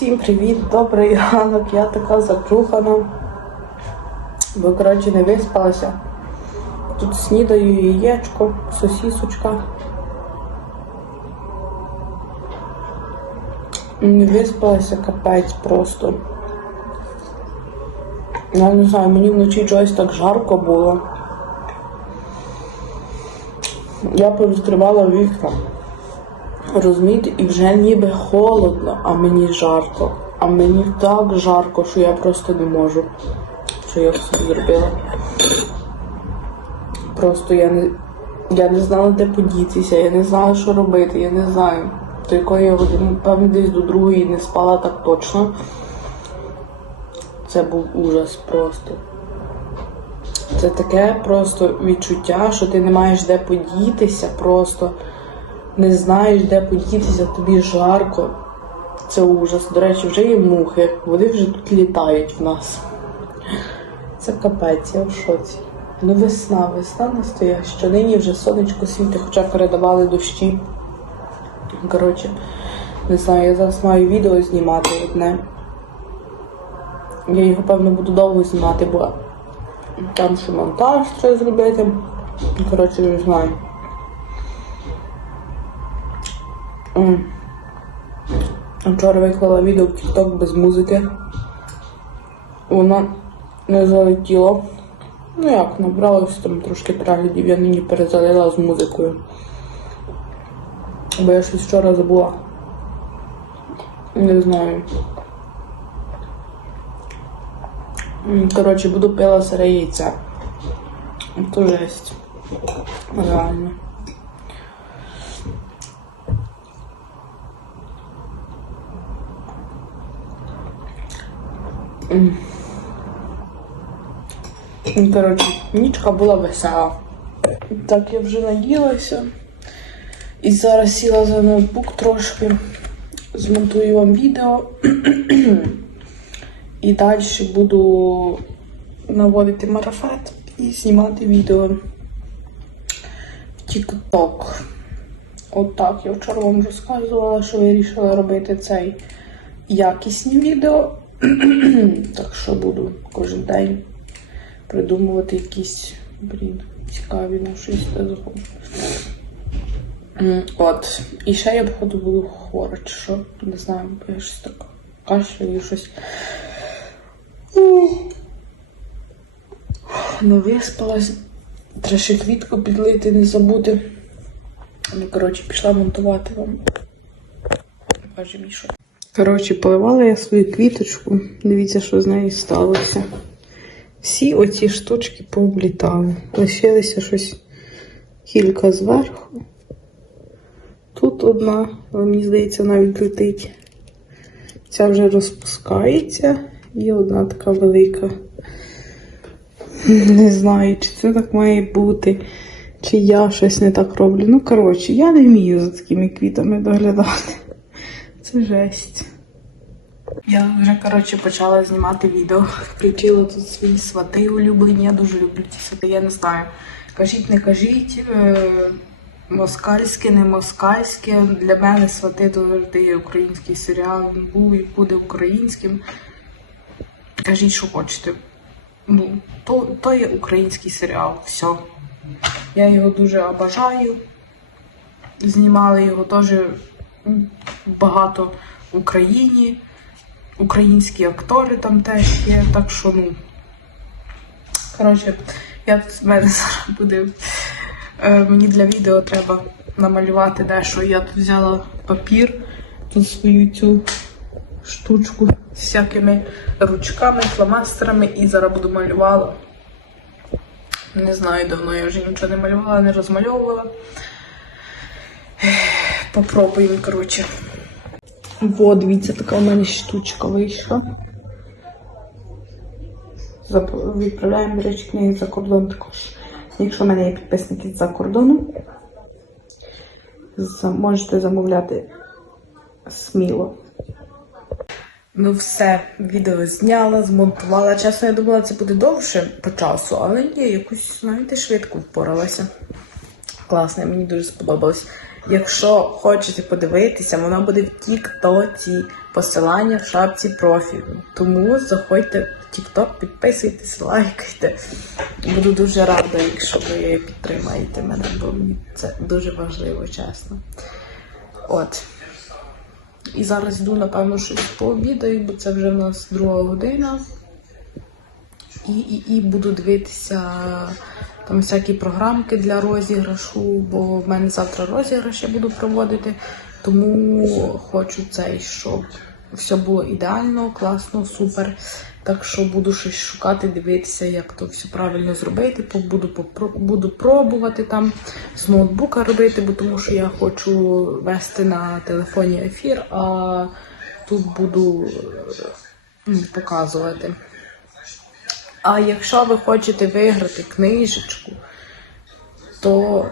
Всім привіт, добрий ранок, я така закрухана. Бо, коротше, не виспалася. Тут снідаю яєчко, сосісочка. Не виспалася капець просто. Я не знаю, мені вночі чогось так жарко було. Я повідкривала вікна. Розумієте, і вже ніби холодно, а мені жарко. А мені так жарко, що я просто не можу. Що я все зробила. Просто я не, я не знала, де подітися, я не знала, що робити, я не знаю. До якої я години, певно, десь до другої не спала так точно. Це був ужас просто. Це таке просто відчуття, що ти не маєш де подітися, просто не знаєш, де подітися, тобі жарко. Це ужас. До речі, вже є мухи, вони вже тут літають в нас. Це капець, я в шоці. Ну, весна, весна настояща. Нині вже сонечко світить, хоча передавали дощі. Коротше, не знаю, я зараз маю відео знімати одне. Я його, певно, буду довго знімати, бо там ще монтаж треба зробити. Коротше, не знаю. Вчора виклала відео в TikTok без музики. Воно не залетіло. Ну як, набралось там трошки переглядів, я нині перезалила з музикою. Бо я щось вчора забула. Не знаю. Коротше, буду пила сире яйця. То жесть. Реально. Коротше, нічка була весела. Так, я вже наїлася. І зараз сіла за ноутбук трошки. Змонтую вам відео. І далі буду наводити марафет і знімати відео в TikTok. Отак. Я вчора вам розказувала, що вирішила робити цей якісні відео. так що буду кожен день придумувати якісь, блін, цікаві на щось я заходжу. От. І ще я, походу, буду хвора, чи що. Не знаю, бо я щось так кашляю, щось. Не виспалась. Треба ще квітку підлити, не забути. Ну, коротше, пішла монтувати вам. Мій що. Коротше, поливала я свою квіточку. Дивіться, що з нею сталося. Всі оці штучки пооблітали. Лишилося щось кілька зверху. Тут одна, мені здається, навіть летить. Ця вже розпускається. І одна така велика. Не знаю, чи це так має бути, чи я щось не так роблю. Ну, коротше, я не вмію за такими квітами доглядати. Це жесть. Я вже, коротше, почала знімати відео. Включила тут свої свати улюблені. Я дуже люблю ці свати, я не знаю. Кажіть, не кажіть. Е- москальське, не москальське. Для мене свати завжди український серіал. Він був і буде українським. Кажіть, що хочете. Ну, то, то є український серіал. Все. Я його дуже обажаю. Знімали його теж багато в Україні. Українські актори там теж є, так що ну. Коротше, я в мене зараз буде. Е, мені для відео треба намалювати дещо. Я тут взяла папір, тут свою цю штучку з всякими ручками, фломастерами і зараз буду малювала. Не знаю, давно я вже нічого не малювала, не розмальовувала. Попробуємо, коротше. Во, дивіться, така у мене штучка вийшла. Відправляємо, до речі, книги за кордон також. Якщо в мене є підписники за кордону, можете замовляти сміло. Ну все, відео зняла, змонтувала. Чесно, я думала, це буде довше по часу, але ні, якось, знаєте, швидко впоралася. Класно, мені дуже сподобалось. Якщо хочете подивитися, воно буде в Тіктоці. Посилання в шапці профілю. Тому заходьте в TikTok, підписуйтесь, лайкайте. Буду дуже рада, якщо ви підтримаєте мене, бо мені це дуже важливо, чесно. От. І зараз йду, напевно, щось пообідаю, бо це вже в нас друга година. І, і, і буду дивитися там всякі програмки для розіграшу, бо в мене завтра розіграш я буду проводити. Тому хочу цей, щоб все було ідеально, класно, супер. Так що буду щось шукати, дивитися, як то все правильно зробити. Буду, буду пробувати там з ноутбука робити, бо тому що я хочу вести на телефоні ефір, а тут буду показувати. А якщо ви хочете виграти книжечку, то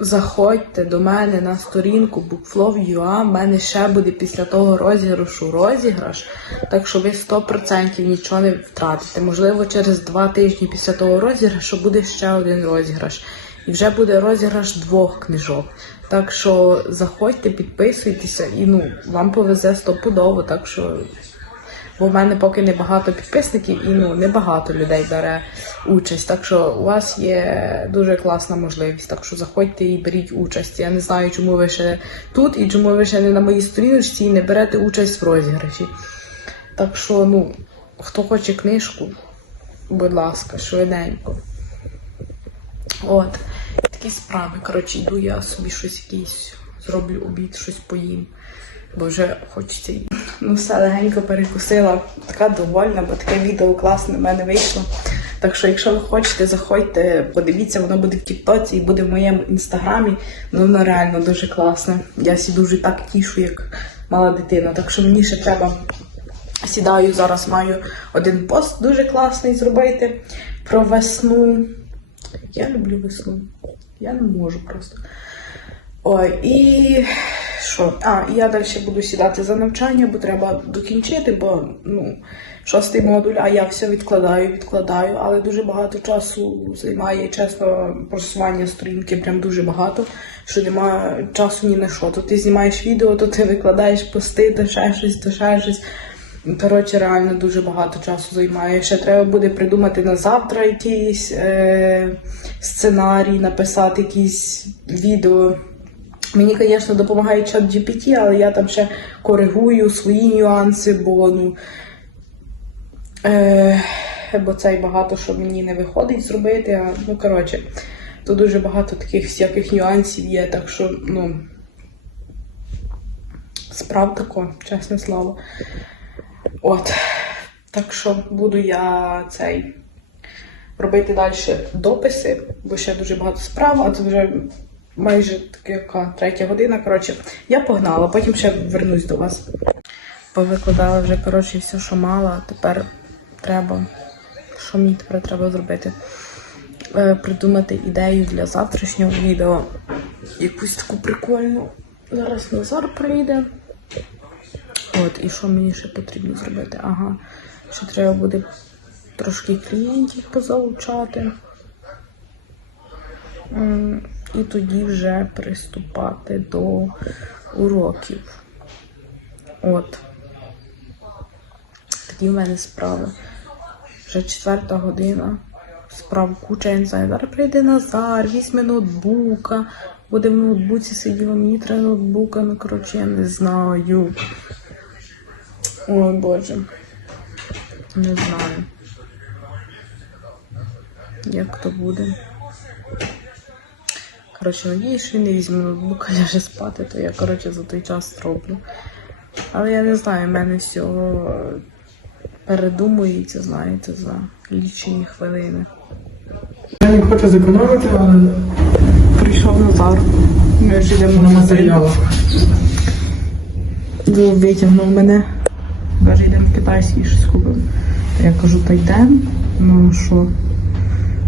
заходьте до мене на сторінку bookflow.ua, в мене ще буде після того розіграшу розіграш, так що ви 100% нічого не втратите. Можливо, через два тижні після того розіграшу буде ще один розіграш. І вже буде розіграш двох книжок. Так що заходьте, підписуйтеся і ну, вам повезе стопудово, так що Бо в мене поки не багато підписників і ну не багато людей бере участь. Так що у вас є дуже класна можливість. Так що заходьте і беріть участь. Я не знаю, чому ви ще тут і чому ви ще не на моїй сторіночці і не берете участь в розіграші. Так що, ну, хто хоче книжку, будь ласка, швиденько. От, такі справи. Коротше, йду я собі щось якийсь зроблю обід, щось поїм. Бо вже хочеться. Ну, все легенько перекусила. Така довольна, бо таке відео класне в мене вийшло. Так що, якщо ви хочете, заходьте, подивіться, воно буде в Тіктоці і буде в моєму інстаграмі. Ну, воно реально дуже класне. Я сі дуже так тішу, як мала дитина. Так що мені ще треба сідаю зараз, маю один пост дуже класний зробити про весну. Я люблю весну. Я не можу просто. Ой, і що? А, я далі буду сідати за навчання, бо треба докінчити, бо ну, шостий модуль, а я все відкладаю, відкладаю, але дуже багато часу займає, чесно, просування сторінки, прям дуже багато, що немає часу ні на що. То ти знімаєш відео, то ти викладаєш пости, то ще щось, то ще щось. Коротше, реально дуже багато часу займає. Ще треба буде придумати на завтра якийсь е- сценарій, написати якісь відео. Мені, звісно, допомагає чат GPT, але я там ще коригую свої нюанси, бо ну. Е, бо це й багато що мені не виходить зробити. А, ну, коротше, тут дуже багато таких всяких нюансів є, так що, ну. Справ тако, чесне слово. От. Так що буду я цей робити далі дописи, бо ще дуже багато справ, а це вже майже яка третя година. Коротше, я погнала, потім ще вернусь до вас. Повикладала вже коротше все, що мала. Тепер треба. Що мені тепер треба зробити? Е, придумати ідею для завтрашнього відео. Якусь таку прикольну. Зараз Назар прийде. От, і що мені ще потрібно зробити? Ага, ще треба буде трошки клієнтів позалучати. І тоді вже приступати до уроків. От. Такі в мене справи. Вже четверта година. Справ куча, я не знаю. Зараз прийде Назар, візьме ноутбука, буде в ноутбуці сиділа, мені треба ноутбука, ну коротше, я не знаю. Ой, Боже. Не знаю. Як то буде. Коротше, надіюсь, що він не візьме ноутбука, ляже спати, то я, коротше, за той час зроблю. Але я не знаю, в мене все передумується, знаєте, за лічені хвилини. Я не хочу зекономити, але Прийшов Назар. Ми ж йдемо на матеріалах. Витягнув мене. Каже, йдемо в китайський щось. Я кажу, та йдемо. Ну що,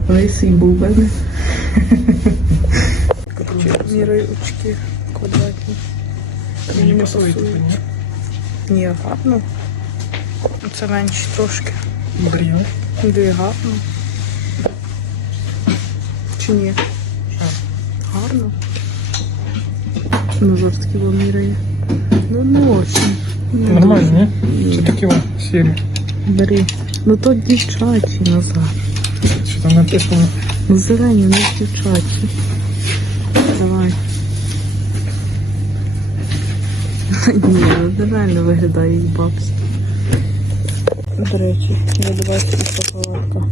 лисий бубен. Короче, мірою очки квадратні. Мені не пасує тут, ні? Гарно. Це менше трошки. Бріно. Де гарно. Чи ні? Гарно. Ну, жорсткі вимірює. Ну, не очень. Нормально, ні? Чи такі вам сірі? Бери. Ну то дівчачі Назар. Що там написано? Ну зелені, не дівчачі. Давай. Ні, ну реально виглядає як бабс. До речі, я бачу шоколадка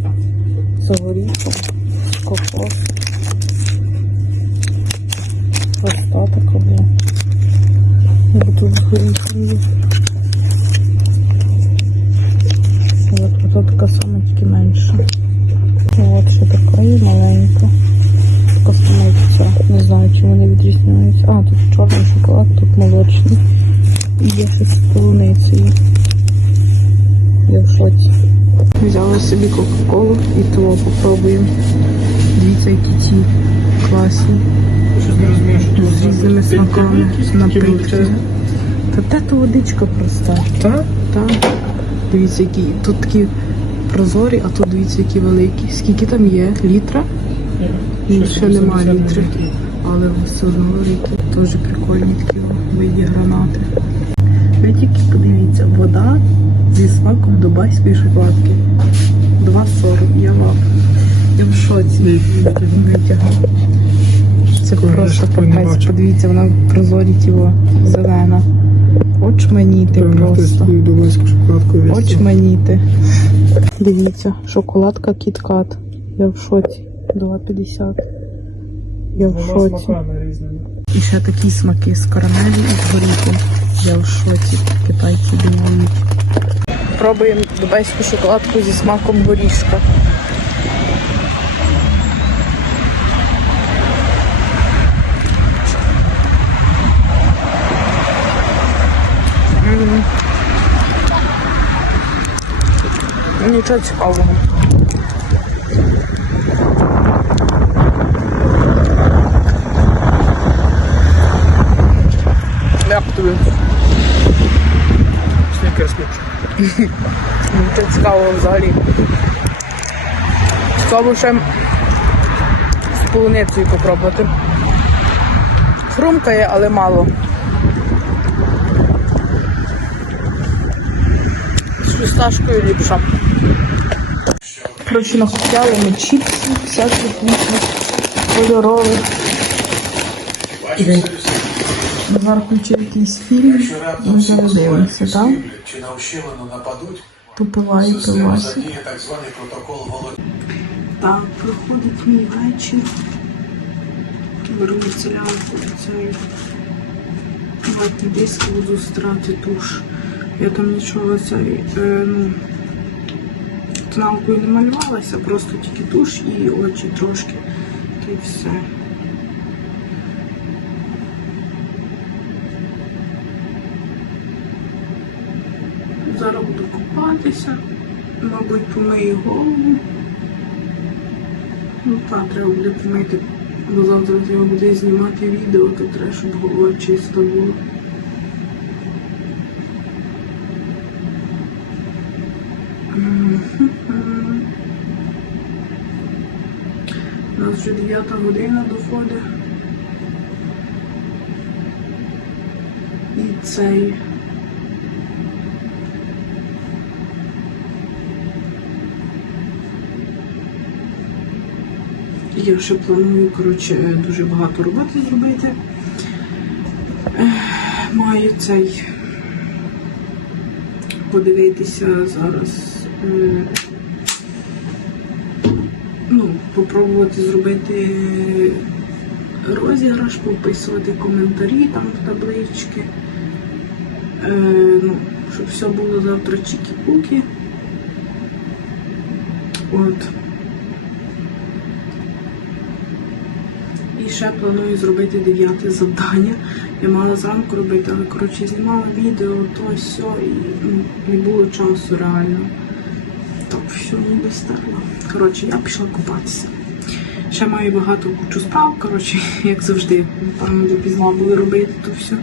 з горіхом, кокос. Проста така була. Я тут з горіхом. От тут така сама, тільки менша. От ще така і. Знаю, чи вони відрізняються. А, тут чорний шоколад, тут молочний. І є щось з полуницею. Я в шоці. Взяли собі Кока-Колу і того попробуємо. Дивіться, які ті класні. З різними смаками, напитки. Та де то водичка проста. Та? Так. Дивіться, які тут такі прозорі, а тут дивіться, які великі. Скільки там є? Літра? Ні, ще нема 80 літрів. великі. Але все одно великі. Теж прикольні такі виді гранати. Ви тільки подивіться, вода зі смаком дубайської шоколадки. 2,40. Я вам. Я в шоці. Це просто капець. Подивіться, вона в прозорі тіло зелена. Очманіти просто. Очманіти. Дивіться, шоколадка кіткат. Я в шоці. 2,50. Я в шоці. І ще такі смаки з карамелі і з горіхом. Я в шоці. Китайці дивують. Пробуємо дубайську шоколадку зі смаком горішка. Нічого цікавого. Як тобі? Снікерс ліпше. Це цікаво взагалі. Цікаво ще з полуницею попробувати. Хрумкає, але мало. З фісташкою ліпша. Коротше, накупляли ми чіпсів, всяких різних кольорових. Зараз включив якийсь фільм, ми зараз дивимося, так? Чи на нападуть, пивасик. задіє так званий протокол володіння. Так, проходить мій вечір. Беру селянку цією ватний диск, буду страти туш. Я там нічого це, е, ну, тоналкою не малювалася, просто тільки туш і очі трошки. Та й все. Купатися, мабуть, помию голову. Ну так, треба буде помити, бо завтра треба буде знімати відео, то треба, щоб голова чиста була. У нас вже 9 година доходить. І цей. Я ще планую, коротше, дуже багато роботи зробити. Маю цей подивитися зараз. е, Ну, попробувати зробити розіграш, пописувати коментарі там в таблички. Е, ну, щоб все було завтра чікі-пуки. От. Ще планую зробити дев'яте завдання. Я мала зранку робити, але коротше знімала відео, то все, і ну, не було часу реально. Так, все, не достатньо. Коротше, я пішла купатися. Ще маю багато кучу справ, коротше, як завжди, напевно, допізна були робити то все.